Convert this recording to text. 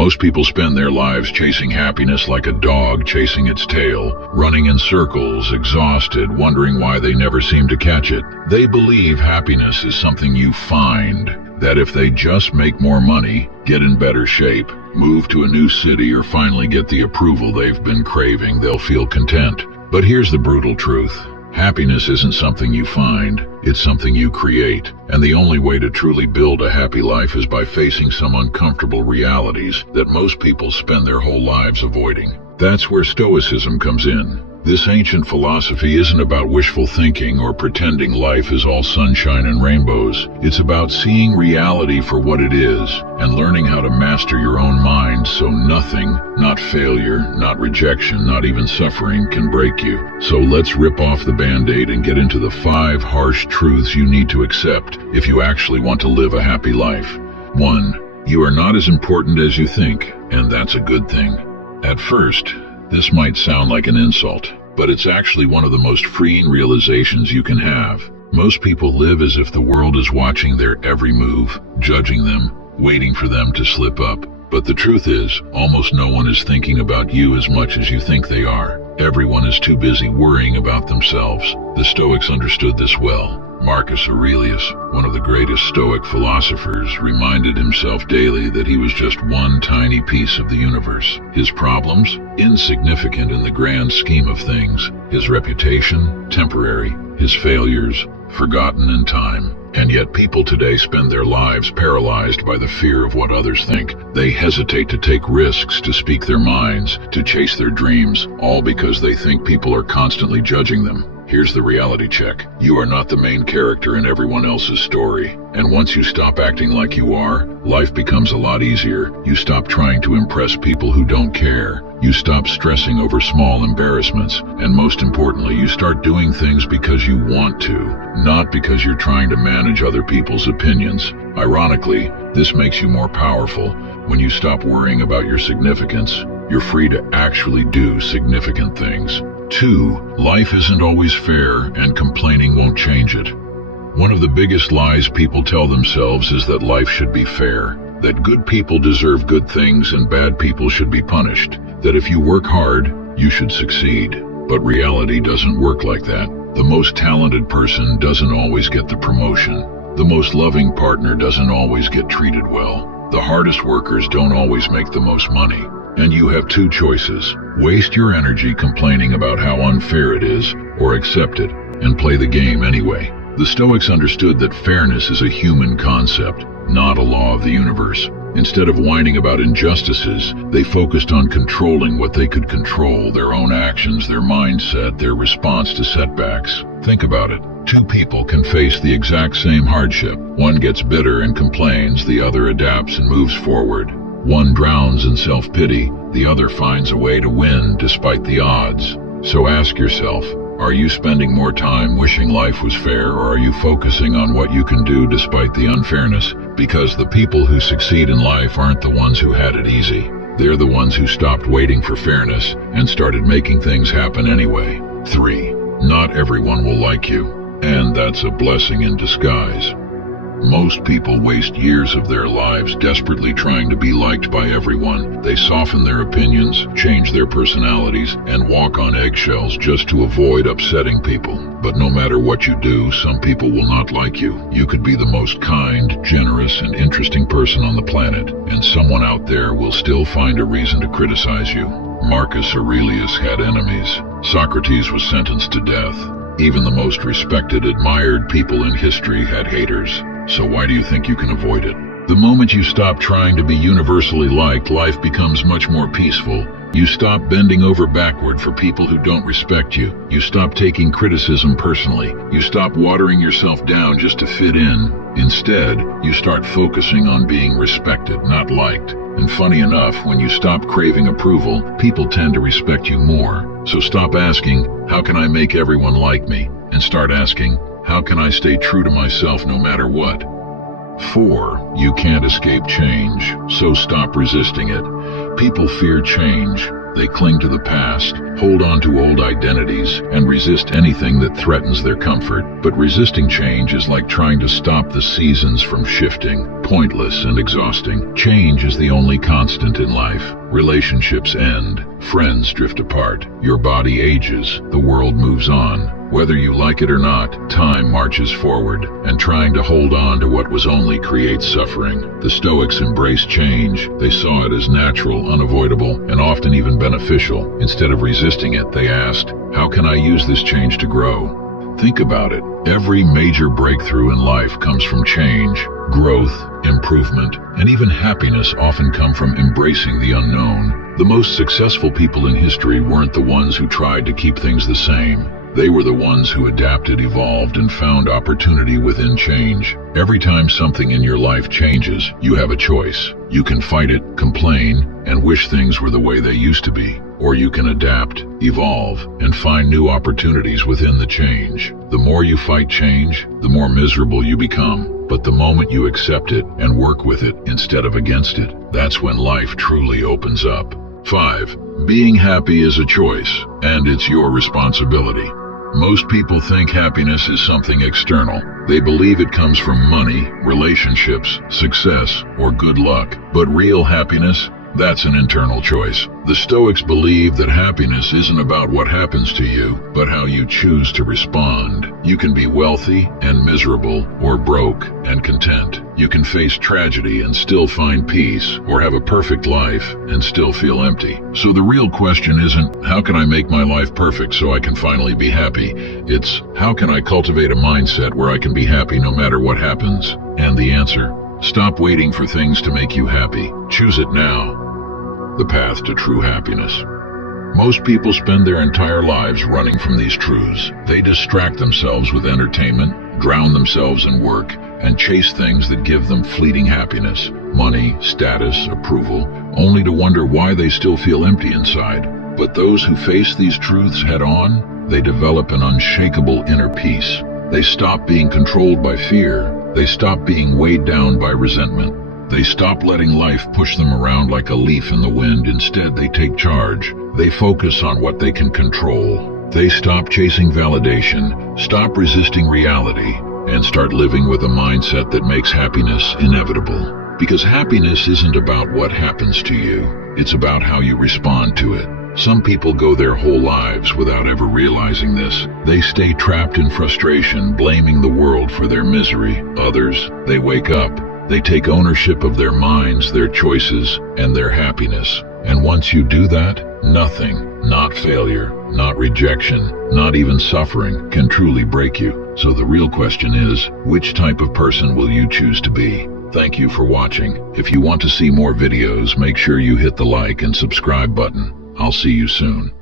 Most people spend their lives chasing happiness like a dog chasing its tail, running in circles, exhausted, wondering why they never seem to catch it. They believe happiness is something you find, that if they just make more money, get in better shape, move to a new city, or finally get the approval they've been craving, they'll feel content. But here's the brutal truth. Happiness isn't something you find, it's something you create. And the only way to truly build a happy life is by facing some uncomfortable realities that most people spend their whole lives avoiding. That's where Stoicism comes in. This ancient philosophy isn't about wishful thinking or pretending life is all sunshine and rainbows. It's about seeing reality for what it is and learning how to master your own mind so nothing, not failure, not rejection, not even suffering, can break you. So let's rip off the Band-Aid and get into the 5 harsh truths you need to accept if you actually want to live a happy life. 1. You are not as important as you think, and that's a good thing. At first, this might sound like an insult, but it's actually one of the most freeing realizations you can have. Most people live as if the world is watching their every move, judging them, waiting for them to slip up. But the truth is, almost no one is thinking about you as much as you think they are. Everyone is too busy worrying about themselves. The Stoics understood this well. Marcus Aurelius, one of the greatest Stoic philosophers, reminded himself daily that he was just one tiny piece of the universe. His problems? Insignificant in the grand scheme of things. His reputation? Temporary. His failures? Forgotten in time. And yet people today spend their lives paralyzed by the fear of what others think. They hesitate to take risks, to speak their minds, to chase their dreams, all because they think people are constantly judging them. Here's the reality check. You are not the main character in everyone else's story. And once you stop acting like you are, life becomes a lot easier. You stop trying to impress people who don't care. You stop stressing over small embarrassments. And most importantly, you start doing things because you want to, not because you're trying to manage other people's opinions. Ironically, this makes you more powerful. When you stop worrying about your significance, you're free to actually do significant things. 2. Life isn't always fair, and complaining won't change it. One of the biggest lies people tell themselves is that life should be fair, that good people deserve good things and bad people should be punished, that if you work hard, you should succeed. But reality doesn't work like that. The most talented person doesn't always get the promotion. The most loving partner doesn't always get treated well. The hardest workers don't always make the most money. And you have 2 choices. Waste your energy complaining about how unfair it is, or accept it and play the game anyway. The Stoics understood that fairness is a human concept, not a law of the universe. Instead of whining about injustices, they focused on controlling what they could control: their own actions, their mindset, their response to setbacks. Think about it. 2 people can face the exact same hardship. One gets bitter and complains, the other adapts and moves forward. One drowns in self-pity, the other finds a way to win despite the odds. So ask yourself, are you spending more time wishing life was fair, or are you focusing on what you can do despite the unfairness? Because the people who succeed in life aren't the ones who had it easy. They're the ones who stopped waiting for fairness and started making things happen anyway. 3. Not everyone will like you, and that's a blessing in disguise. Most people waste years of their lives desperately trying to be liked by everyone. They soften their opinions, change their personalities, and walk on eggshells just to avoid upsetting people. But no matter what you do, some people will not like you. You could be the most kind, generous, and interesting person on the planet, and someone out there will still find a reason to criticize you. Marcus Aurelius had enemies. Socrates was sentenced to death. Even the most respected, admired people in history had haters. So why do you think you can avoid it? The moment you stop trying to be universally liked, life becomes much more peaceful. You stop bending over backward for people who don't respect you. You stop taking criticism personally. You stop watering yourself down just to fit in. Instead, you start focusing on being respected, not liked. And funny enough, when you stop craving approval, people tend to respect you more. So stop asking, how can I make everyone like me? And start asking, how can I stay true to myself no matter what? 4. You can't escape change, so stop resisting it. People fear change. They cling to the past, hold on to old identities, and resist anything that threatens their comfort. But resisting change is like trying to stop the seasons from shifting, pointless and exhausting. Change is the only constant in life. Relationships end, friends drift apart, your body ages, the world moves on. Whether you like it or not, time marches forward, and trying to hold on to what was only creates suffering. The Stoics embraced change. They saw it as natural, unavoidable, and often even beneficial. Instead of resisting it, they asked, how can I use this change to grow? Think about it. Every major breakthrough in life comes from change. Growth, improvement, and even happiness often come from embracing the unknown. The most successful people in history weren't the ones who tried to keep things the same. They were the ones who adapted, evolved, and found opportunity within change. Every time something in your life changes, you have a choice. You can fight it, complain, and wish things were the way they used to be. Or you can adapt, evolve, and find new opportunities within the change. The more you fight change, the more miserable you become. But the moment you accept it and work with it instead of against it, that's when life truly opens up. 5. Being happy is a choice, and it's your responsibility. Most people think happiness is something external. They believe it comes from money, relationships, success, or good luck. But real happiness, that's an internal choice. The Stoics believe that happiness isn't about what happens to you, but how you choose to respond. You can be wealthy and miserable, or broke and content. You can face tragedy and still find peace, or have a perfect life and still feel empty. So the real question isn't, how can I make my life perfect so I can finally be happy? It's, how can I cultivate a mindset where I can be happy no matter what happens? And the answer, stop waiting for things to make you happy. Choose it now. The path to true happiness. Most people spend their entire lives running from these truths. They distract themselves with entertainment, drown themselves in work, and chase things that give them fleeting happiness, money, status, approval, only to wonder why they still feel empty inside. But those who face these truths head on, they develop an unshakable inner peace. They stop being controlled by fear. They stop being weighed down by resentment. They stop letting life push them around like a leaf in the wind. Instead, they take charge. They focus on what they can control. They stop chasing validation, stop resisting reality, and start living with a mindset that makes happiness inevitable. Because happiness isn't about what happens to you, it's about how you respond to it. Some people go their whole lives without ever realizing this. They stay trapped in frustration, blaming the world for their misery. Others, they wake up. They take ownership of their minds, their choices, and their happiness. And once you do that, nothing, not failure, not rejection, not even suffering, can truly break you. So the real question is, which type of person will you choose to be? Thank you for watching. If you want to see more videos, make sure you hit the like and subscribe button. I'll see you soon.